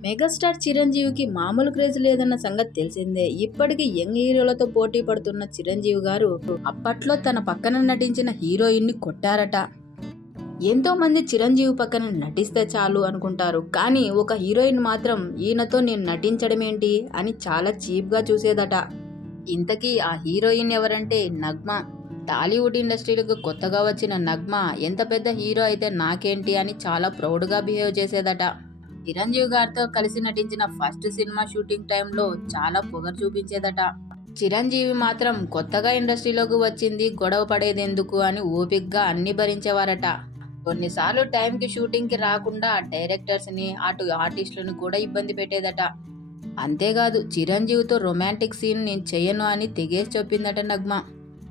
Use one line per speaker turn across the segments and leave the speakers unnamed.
Megastar చిరంజీవికి మామూలు craze లేదన్న సంగతి తెలిసిందే. ఇప్పటికీ యంగ్ హీరోలతో పోటీ పడుతున్న చిరంజీవి గారు అప్పట్లో తన పక్కన నటించిన హీరోయిన్ని కొట్టారట. ఎంతో మంది చిరంజీవి పక్కన నటిస్తే చాలు అనుకుంటారు. కానీ ఒక హీరోయిన్ మాత్రం ఈయనతో నేను నటించడమేంటి అని చాలా చీప్గా చూసేదట. ఇంతకీ ఆ హీరోయిన్ ఎవరంటే నగ్మ. టాలీవుడ్ ఇండస్ట్రీలకు కొత్తగా వచ్చిన నగ్మ ఎంత పెద్ద హీరో అయితే నాకేంటి అని చాలా ప్రౌడ్గా బిహేవ్ చేసేదట. చిరంజీవి గారితో కలిసి నటించిన ఫస్ట్ సినిమా షూటింగ్ టైంలో చాలా పొగరు చూపించేదట. చిరంజీవి మాత్రం కొత్తగా ఇండస్ట్రీలోకి వచ్చింది గొడవ పడేదెందుకు అని ఓపిక్గా అన్ని భరించేవారట. కొన్నిసార్లు టైంకి షూటింగ్కి రాకుండా డైరెక్టర్స్ని అటు ఆర్టిస్టులను కూడా ఇబ్బంది పెట్టేదట. అంతేకాదు చిరంజీవితో రొమాంటిక్ సీన్ నేను చేయను అని తెగేసి చెప్పిందట నగ్మ.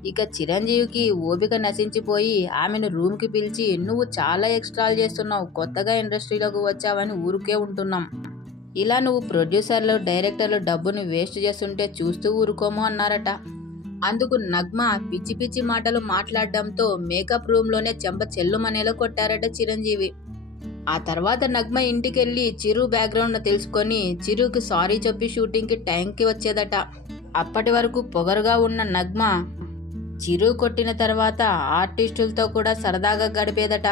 ఇక చిరంజీవికి ఓపిక నశించిపోయి ఆమెను రూమ్కి పిలిచి నువ్వు చాలా ఎక్స్ట్రాలు చేస్తున్నావు కొత్తగా ఇండస్ట్రీలోకి వచ్చావని ఊరికే ఉంటున్నాం. ఇలా నువ్వు ప్రొడ్యూసర్లు డైరెక్టర్లు డబ్బుని వేస్ట్ చేస్తుంటే చూస్తూ ఊరుకోము అన్నారట. అందుకు నగ్మ పిచ్చి పిచ్చి మాటలు మాట్లాడడంతో మేకప్ రూమ్లోనే చెంప చెల్లుమనేలా కొట్టారట చిరంజీవి. ఆ తర్వాత నగ్మ ఇంటికెళ్ళి చిరు బ్యాక్గ్రౌండ్ తెలుసుకొని చిరుకి సారీ చెప్పి షూటింగ్కి టైంకి వచ్చేదట. అప్పటి వరకు పొగరుగా ఉన్న నగ్మ చిరు కొట్టిన తర్వాత ఆర్టిస్టులతో కూడా సరదాగా గడిపేదట.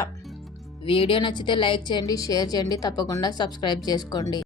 వీడియో నచ్చితే లైక్ చేయండి షేర్ చేయండి తప్పకుండా సబ్స్క్రైబ్ చేసుకోండి.